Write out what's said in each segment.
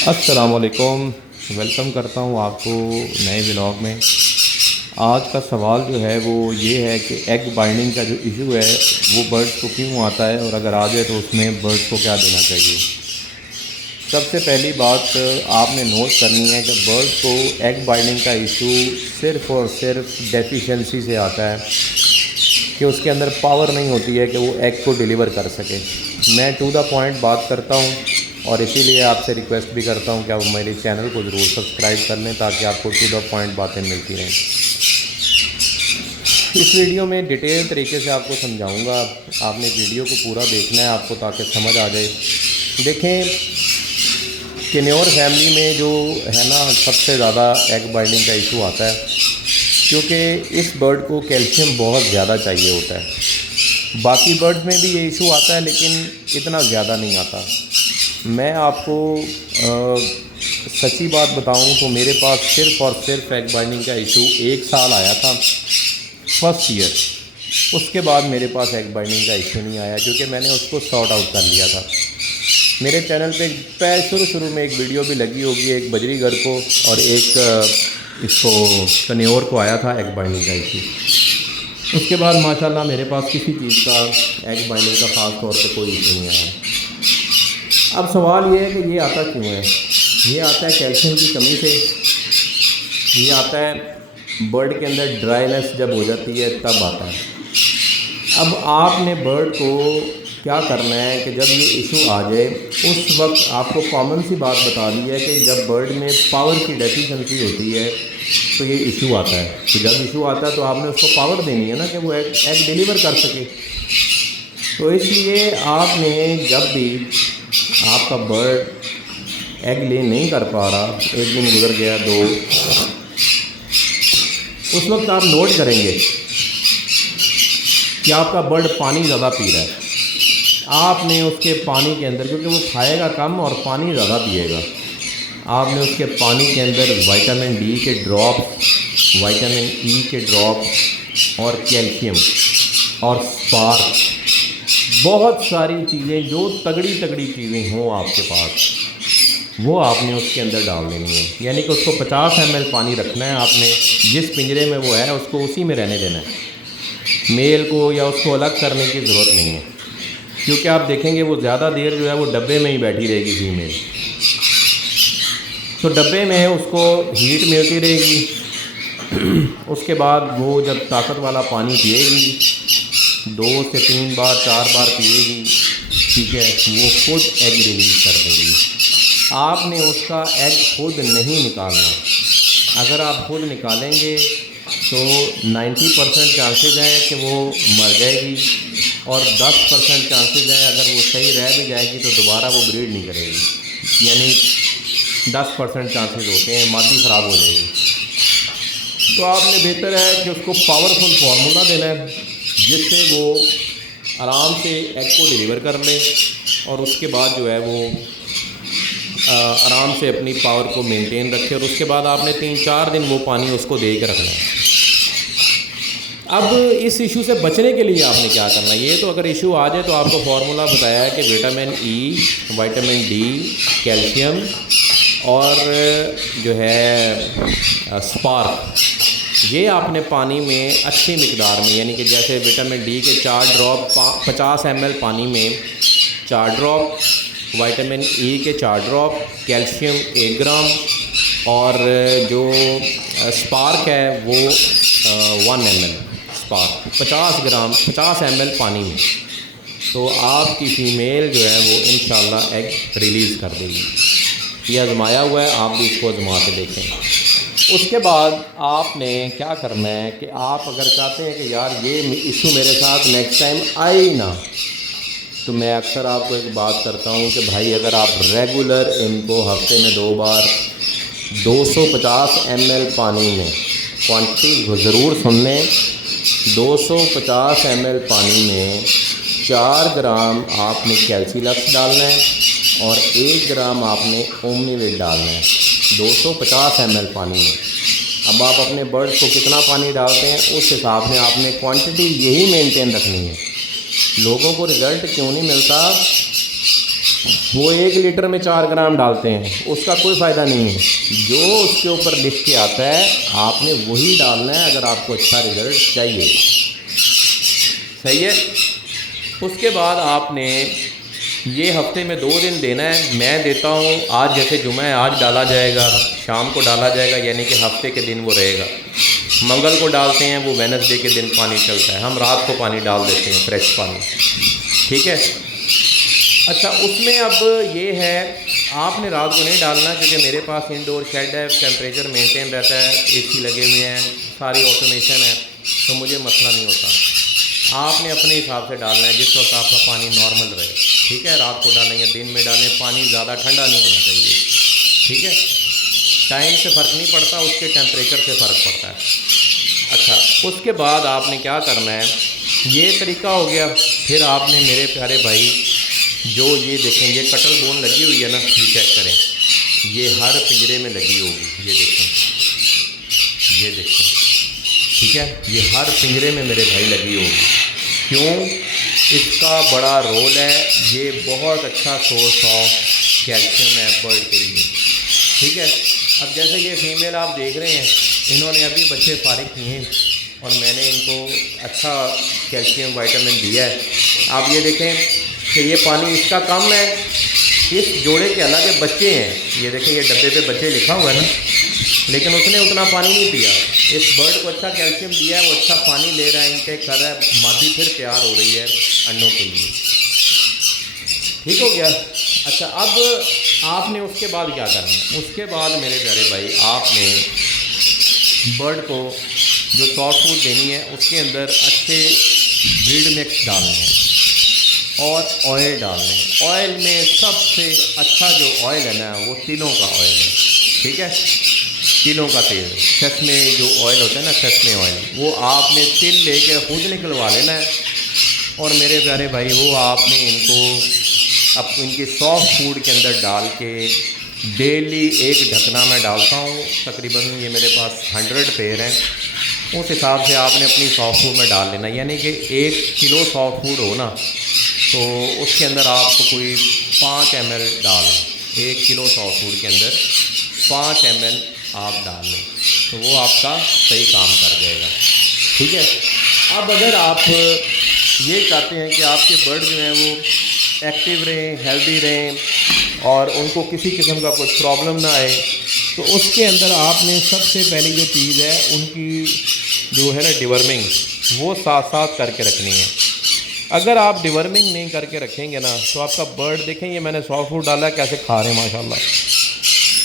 अस्सलाम वालेकुम। वेलकम करता हूँ आपको नए व्लॉग में। आज का सवाल जो है वो ये है कि एग बाइंडिंग का जो इशू है वो बर्ड्स को क्यों आता है, और अगर आ जाए तो उसमें बर्ड्स को क्या देना चाहिए। सबसे पहली बात आपने नोट करनी है कि बर्ड्स को एग बाइंडिंग का इशू सिर्फ़ और सिर्फ डेफिशिएंसी से आता है कि उसके अंदर पावर नहीं होती है कि वो एग को डिलीवर कर सके। मैं टू द पॉइंट बात करता हूँ और इसीलिए आपसे रिक्वेस्ट भी करता हूँ कि आप मेरे चैनल को ज़रूर सब्सक्राइब कर लें ताकि आपको टू द पॉइंट बातें मिलती रहें। इस वीडियो में डिटेल तरीके से आपको समझाऊंगा। आपने वीडियो को पूरा देखना है आपको, ताकि समझ आ जाए। देखें, किन्योर फैमिली में जो है ना, सबसे ज़्यादा एग बाइंडिंग का इशू आता है क्योंकि इस बर्ड को कैल्शियम बहुत ज़्यादा चाहिए होता है। बाकी बर्ड्स में भी ये इशू आता है लेकिन इतना ज़्यादा नहीं आता। मैं आपको सच्ची बात बताऊं तो मेरे पास सिर्फ़ और सिर्फ एग बाइंडिंग का इशू 1 साल आया था, फर्स्ट ईयर। उसके बाद मेरे पास एग बाइंडिंग का इशू नहीं आया क्योंकि मैंने उसको सॉर्ट आउट कर लिया था। मेरे चैनल पे शुरू में एक वीडियो भी लगी होगी, एक बजरीगढ़ को और एक इसको कन्योर को आया था एग बाइंडिंग का इशू। उसके बाद माशाल्लाह मेरे पास किसी चीज़ का एग बाइंडिंग का ख़ास तौर पे कोई इशू नहीं आया। अब सवाल ये है कि ये आता क्यों है। ये आता है कैल्शियम की कमी से। ये आता है बर्ड के अंदर ड्राइनेस जब हो जाती है तब आता है। अब आपने बर्ड को क्या करना है कि जब ये इशू आ जाए उस वक्त आपको कॉमन सी बात बता दी है कि जब बर्ड में पावर की डेफिशिएंसी होती है तो ये इशू आता है। तो जब इशू आता है तो आपने उसको पावर देनी है ना कि वो एग डिलीवर कर सके। तो इसलिए आपने जब भी आपका बर्ड एग ले नहीं कर पा रहा, एक दिन गुजर गया, 2, उस वक्त आप नोट करेंगे कि आपका बर्ड पानी ज़्यादा पी रहा है। आपने उसके पानी के अंदर, क्योंकि वो खाएगा कम और पानी ज़्यादा पिएगा, आपने उसके पानी के अंदर विटामिन डी के ड्रॉप, विटामिन ई के ड्रॉप और कैल्शियम और स्पार्क, बहुत सारी चीज़ें जो तगड़ी तगड़ी चीज़ें हों आपके पास, वो आपने उसके अंदर डाल देनी है। यानी कि उसको 50 ml पानी रखना है आपने। जिस पिंजरे में वो है उसको उसी में रहने देना है। मेल को या उसको अलग करने की ज़रूरत नहीं है, क्योंकि आप देखेंगे वो ज़्यादा देर जो है वो डब्बे में ही बैठी रहेगी फीमेल। तो डब्बे में उसको हीट मिलती रहेगी। उसके बाद वो जब ताकत वाला पानी पिएगी, 2 से 3 बार 4 बार पिएगी, ठीक है, वो खुद एग रिलीज़ कर देगी। आपने उसका एग खुद नहीं निकालना। अगर आप खुद निकालेंगे तो 90% चांसेज हैं कि वो मर जाएगी और 10% चांसेज हैं अगर वो सही रह भी जाएगी तो दोबारा वो ब्रीड नहीं करेगी। यानी 10% चांसेज होते हैं मादी ख़राब हो जाएगी। तो आपने बेहतर है कि उसको पावरफुल फार्मूला देना है जिससे वो आराम से एग को डिलीवर कर ले और उसके बाद जो है वो आराम से अपनी पावर को मेंटेन रखे। और उसके बाद आपने 3-4 दिन वो पानी उसको दे के रखना है। अब इस इशू से बचने के लिए आपने क्या करना है, ये तो अगर इशू आ जाए तो आपको फार्मूला बताया है कि vitamin E, vitamin D, calcium और जो है स्पार्क, ये आपने पानी में अच्छी मिकदार में, यानी कि जैसे विटामिन डी के 4 ड्रॉप 50 ml पानी में 4 ड्रॉप, विटामिन ई के 4 ड्रॉप, कैल्शियम 1 ग्राम और जो स्पार्क है वो 1 ml स्पार्क, 50 ग्राम 50 ml पानी में। तो आपकी फ़ीमेल जो है वो इंशाल्लाह एग रिलीज़ कर देगी। ये आजमाया हुआ है, आप भी इसको आजमा के देखें। उसके बाद आपने क्या करना है कि आप अगर चाहते हैं कि यार ये इशू मेरे साथ नेक्स्ट टाइम आए ही ना, तो मैं अक्सर आपको एक बात करता हूँ कि भाई अगर आप रेगुलर इनको हफ्ते में 2 बार 250 ml पानी में, क्वांटिटी ज़रूर सुन लें, 250 ml पानी में 4 ग्राम आपने कैल्सीलक्स डालना है और 1 ग्राम आपने ओमनीवेट डालना है 250 ml पानी में। अब आप अपने बर्ड्स को कितना पानी डालते हैं उस हिसाब से आपने क्वांटिटी यही मेंटेन रखनी है। लोगों को रिज़ल्ट क्यों नहीं मिलता वो 1 लीटर में 4 ग्राम डालते हैं, उसका कोई फ़ायदा नहीं है। जो उसके ऊपर लिख के आता है आपने वही डालना है अगर आपको अच्छा रिज़ल्ट चाहिए। सही है। उसके बाद आपने ये हफ्ते में 2 दिन देना है। मैं देता हूँ, आज जैसे जुमा है आज डाला जाएगा, शाम को डाला जाएगा, यानी कि हफ्ते के दिन वो रहेगा। मंगल को डालते हैं, वो वेडनेसडे के दिन पानी चलता है। हम रात को पानी डाल देते हैं, फ्रेश पानी। ठीक है। अच्छा, उसमें अब ये है आपने रात को नहीं डालना, क्योंकि मेरे पास इंडोर शेड है, टेम्परेचर मेंटेन रहता है, एसी लगे हुए हैं, सारी ऑटोमेशन है, तो मुझे मसला नहीं होता। आपने अपने हिसाब से डालना है जिस वक्त आपका पानी नॉर्मल रहे। ठीक है। रात को डालें या दिन में डालें, पानी ज़्यादा ठंडा नहीं होना चाहिए। ठीक है। टाइम से फ़र्क नहीं पड़ता, उसके टेम्परेचर से फ़र्क पड़ता है। अच्छा, उसके बाद आपने क्या करना है, ये तरीका हो गया। फिर आपने मेरे प्यारे भाई जो ये देखें, ये कटल बोन लगी हुई है ना, ये चेक करें, ये हर पिंजरे में लगी होगी। ये देखें, ये देखें। ठीक है। ये हर पिंजरे में मेरे भाई लगी होगी। क्यों? इसका बड़ा रोल है। ये बहुत अच्छा सोर्स ऑफ कैल्शियम है बर्ड के लिए। ठीक है। अब जैसे ये फीमेल आप देख रहे हैं, इन्होंने अभी बच्चे फारिग किए हैं और मैंने इनको अच्छा कैल्शियम विटामिन दिया है। आप ये देखें कि ये पानी इसका कम है, इस जोड़े के अलग बच्चे हैं। ये देखें, ये डब्बे पे बच्चे लिखा हुआ है ना, लेकिन उसने उतना पानी नहीं पिया। इस बर्ड को अच्छा कैल्शियम दिया है, वो अच्छा पानी ले रहा है, इनटेक कर रहा है, मादी फिर तैयार हो रही है अंडों के लिए। ठीक हो गया। अच्छा, अब आपने उसके बाद क्या करना है? उसके बाद मेरे प्यारे भाई आपने बर्ड को जो सॉफ्ट फूड देनी है उसके अंदर अच्छे ब्रीड मिक्स डालने हैं और ऑयल डालने हैं। ऑयल में सबसे अच्छा जो ऑयल है ना, वो तिलों का ऑयल है। ठीक है। तिलों का तेल, चश्मे जो ऑयल होता है ना, चश्मे ऑयल, वो आपने तिल लेके खुद निकलवा लेना है। और मेरे प्यारे भाई वो आपने इनको अब इनकी सॉफ्ट फूड के अंदर डाल के डेली एक ढकना मैं डालता हूँ। तकरीबन ये मेरे पास 100 पेयर हैं। उस हिसाब से आपने अपनी सॉफ्ट फूड में डाल लेना, यानी कि 1 किलो सॉफ्ट फूड हो ना, तो उसके अंदर आपको कोई 5 ml डालें। 1 किलो सॉफ्ट फूड के अंदर 5 ml आप डाल लें, तो वो आपका सही काम कर देगा। ठीक है। अब अगर आप ये चाहते हैं कि आपके बर्ड जो हैं वो एक्टिव रहें, हेल्दी रहें और उनको किसी किस्म का कुछ प्रॉब्लम ना आए, तो उसके अंदर आपने सबसे पहली जो चीज़ है उनकी जो है ना डिवर्मिंग, वो साथ साथ करके रखनी है। अगर आप डिवर्मिंग नहीं करके रखेंगे ना, तो आपका बर्ड देखें, ये मैंने सॉफ्ट फूड डाला कैसे खा रहे हैं माशाल्लाह।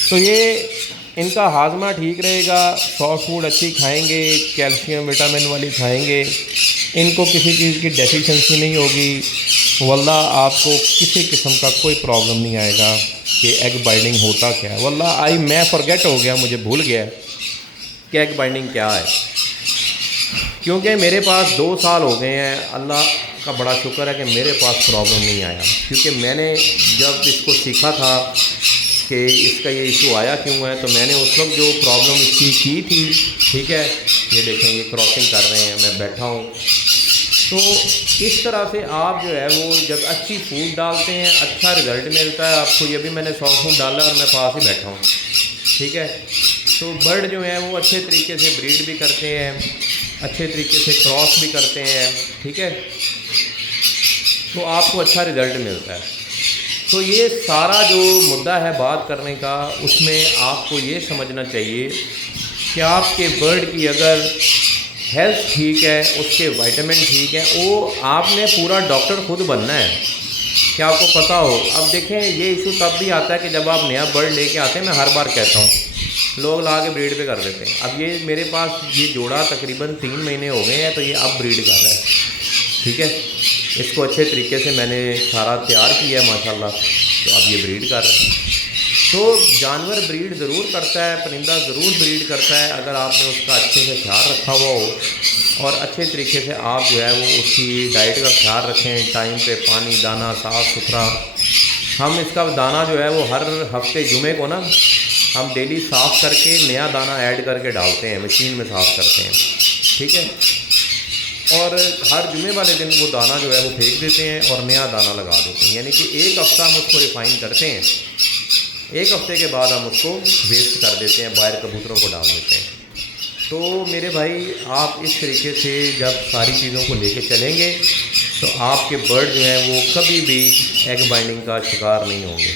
तो ये इनका हाजमा ठीक रहेगा, सॉफ्ट फूड अच्छी खाएंगे, कैल्शियम विटामिन वाली खाएंगे, इनको किसी चीज़ की डेफिशिएंसी नहीं होगी। वल्लाह आपको किसी किस्म का कोई प्रॉब्लम नहीं आएगा कि एग बाइंडिंग होता क्या है। वल्लाह मैं फॉरगेट हो गया, मुझे भूल गया कि एग बाइंडिंग क्या है, क्योंकि मेरे पास 2 साल हो गए हैं। अल्लाह का बड़ा शुक्र है कि मेरे पास प्रॉब्लम नहीं आया, क्योंकि मैंने जब इसको सीखा था कि इसका ये इशू आया क्यों है, तो मैंने उस वक्त जो प्रॉब्लम इसकी की थी। ठीक है। ये देखें, ये क्रॉसिंग कर रहे हैं, मैं बैठा हूँ। तो इस तरह से आप जो है वो जब अच्छी फूड डालते हैं अच्छा रिज़ल्ट मिलता है आपको। ये भी मैंने सॉफ्ट फूड डाला और मैं पास ही बैठा हूँ। ठीक है। तो बर्ड जो है वो अच्छे तरीके से ब्रीड भी करते हैं, अच्छे तरीके से क्रॉस भी करते हैं। ठीक है। तो आपको अच्छा रिज़ल्ट मिलता है। तो ये सारा जो मुद्दा है बात करने का, उसमें आपको ये समझना चाहिए कि आपके बर्ड की अगर हेल्थ ठीक है, उसके विटामिन ठीक है, वो आपने पूरा डॉक्टर खुद बनना है कि आपको पता हो। अब देखें, ये इशू तब भी आता है कि जब आप नया बर्ड लेके आते हैं। मैं हर बार कहता हूँ, लोग ला के ब्रीड पे कर देते हैं। अब ये मेरे पास ये जोड़ा तकरीबन 3 महीने हो गए हैं, तो ये अब ब्रीड कर रहा है। ठीक है। इसको अच्छे तरीके से मैंने सारा तैयार किया है माशाल्लाह, तो अब ये ब्रीड कर रहा है। तो जानवर ब्रीड ज़रूर करता है, परिंदा ज़रूर ब्रीड करता है, अगर आपने उसका अच्छे से ख्याल रखा हुआ हो और अच्छे तरीके से आप जो है वो उसकी डाइट का ख्याल रखें, टाइम पे पानी दाना साफ़ सुथरा। हम इसका दाना जो है वो हर हफ्ते जुमे को ना हम डेली साफ़ करके नया दाना ऐड करके डालते हैं, मशीन में साफ़ करते हैं। ठीक है। और हर जुमे वाले दिन वो दाना जो है वो फेंक देते हैं और नया दाना लगा देते हैं। यानी कि एक हफ़्ता हम उसको रिफ़ाइन करते हैं, एक हफ़्ते के बाद हम उसको वेस्ट कर देते हैं, बाहर कबूतरों को डाल देते हैं। तो मेरे भाई आप इस तरीके से जब सारी चीज़ों को लेके चलेंगे तो आपके बर्ड जो हैं वो कभी भी एग बाइंडिंग का शिकार नहीं होंगे।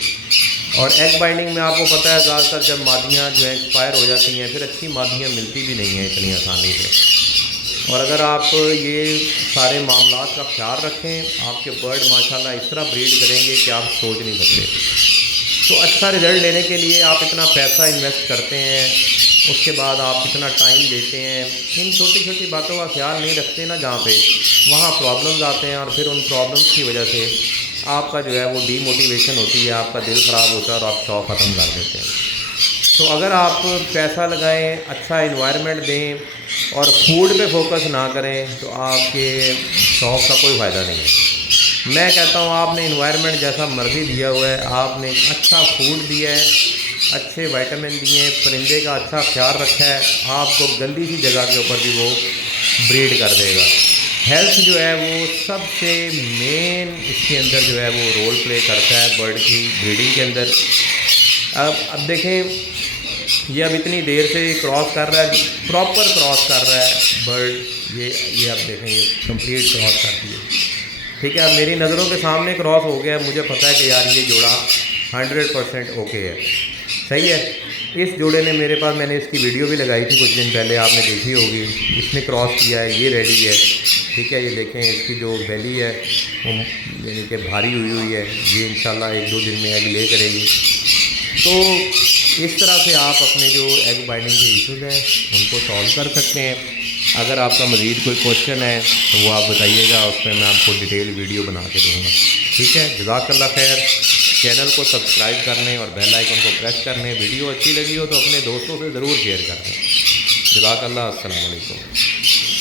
और एग बाइंडिंग में आपको पता है ज़्यादातर जब मादियाँ जो हैं एक्सपायर हो जाती हैं, फिर अच्छी मादियाँ मिलती भी नहीं हैं इतनी आसानी से। और अगर आप ये सारे मामलात का ख्याल रखें, आपके बर्ड माशाल्लाह इस तरह ब्रीड करेंगे कि आप सोच नहीं सकते। तो अच्छा रिज़ल्ट लेने के लिए आप इतना पैसा इन्वेस्ट करते हैं, उसके बाद आप इतना टाइम देते हैं, इन छोटी छोटी बातों का ख्याल नहीं रखते ना, जहाँ पे वहाँ प्रॉब्लम्स आते हैं और फिर उन प्रॉब्लम्स की वजह से आपका जो है वो डीमोटिवेशन होती है, आपका दिल ख़राब होता है और आप शौक़ ख़त्म कर देते हैं। तो अगर आप पैसा लगाएं, अच्छा इन्वायरमेंट दें और फूड पे फोकस ना करें तो आपके शौक़ का कोई फ़ायदा नहीं है। मैं कहता हूँ आपने इन्वायरमेंट जैसा मर्ज़ी दिया हुआ है, आपने अच्छा फूड दिया है, अच्छे विटामिन दिए हैं, परिंदे का अच्छा ख्याल रखा है, आपको गंदी सी जगह के ऊपर भी वो ब्रीड कर देगा। हेल्थ जो है वो सबसे मेन इसके अंदर जो है वो रोल प्ले करता है बर्ड की ब्रीडिंग के अंदर। अब देखें, ये अब इतनी देर से क्रॉस कर रहा है, प्रॉपर क्रॉस कर रहा है बर्ड, ये अब देखें ये कंप्लीट क्रॉस कर दिए, ठीक है। अब मेरी नज़रों के सामने क्रॉस हो गया, मुझे पता है कि यार ये जोड़ा 100% ओके है, सही है। इस जोड़े ने मेरे पास, मैंने इसकी वीडियो भी लगाई थी कुछ दिन पहले, आपने देखी होगी। इसने क्रॉस किया है, ये रेडी है, ठीक है। ये देखें इसकी जो बेली है वो यानी कि भारी हुई है, ये इंशाल्लाह 1-2 दिन में एग ले करेगी। तो इस तरह से आप अपने जो एग बाइंडिंग के इश्यूज़ हैं उनको सॉल्व कर सकते हैं। अगर आपका मज़ीद कोई क्वेश्चन है तो वो आप बताइएगा, उस पर मैं आपको डिटेल वीडियो बना के दूँगा, ठीक है। जज़ाकल्लाह खैर। चैनल को सब्सक्राइब करने और बेल आइकन को प्रेस करने, वीडियो अच्छी लगी हो तो अपने दोस्तों से ज़रूर शेयर करना। जज़ाकल्लाह, अस्सलाम वालेकुम।